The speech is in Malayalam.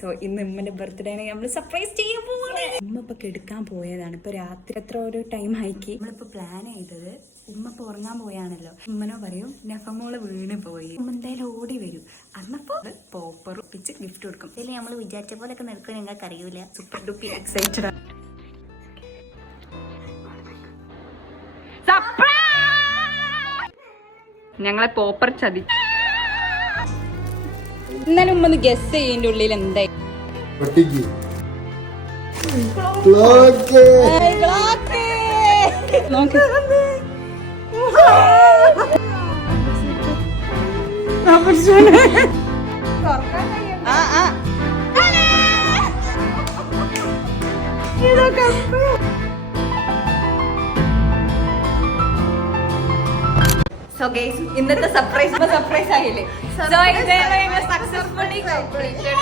സോ ഇന്ന് ഉമ്മന്റെ ബർത്ത്ഡേനെ നമ്മൾ സർപ്രൈസ് ചെയ്യാൻ പോവാണ്. ഉമ്മ ഇപ്പൊ കെടുക്കാൻ പോയതാണ്. ഇപ്പൊ രാത്രി എത്ര ഒരു ടൈം ആയിക്ക് നമ്മളിപ്പോ പ്ലാൻ ചെയ്തത്. ഉമ്മ ഇപ്പൊ ഉറങ്ങാൻ പോയാണല്ലോ. ഉമ്മനോ പറയും നഫമോള് വീണ് പോയി, ഉമ്മ എന്തായാലും ഓടി വരും. അന്നപ്പോ പോപ്പർ ഒപ്പിച്ച് ഗിഫ്റ്റ് കൊടുക്കും. ഇതിൽ നമ്മൾ വിചാരിച്ച പോലൊക്കെ നിൽക്കും, ഞങ്ങൾക്ക് അറിയൂല. Super duper excited. ഞങ്ങളെ പോപ്പർ ചതി. എന്നാലും ഉമ്മ ഗസ് ചെയ്യന്റെ ഉള്ളിൽ എന്തായി സോ ഗൈസ് ഇന്നത്തെ സർപ്രൈസ് ആയില്ലേ. സോ ഇത് സക്സസ്ഫുള്ളി കംപ്ലീറ്റഡ്.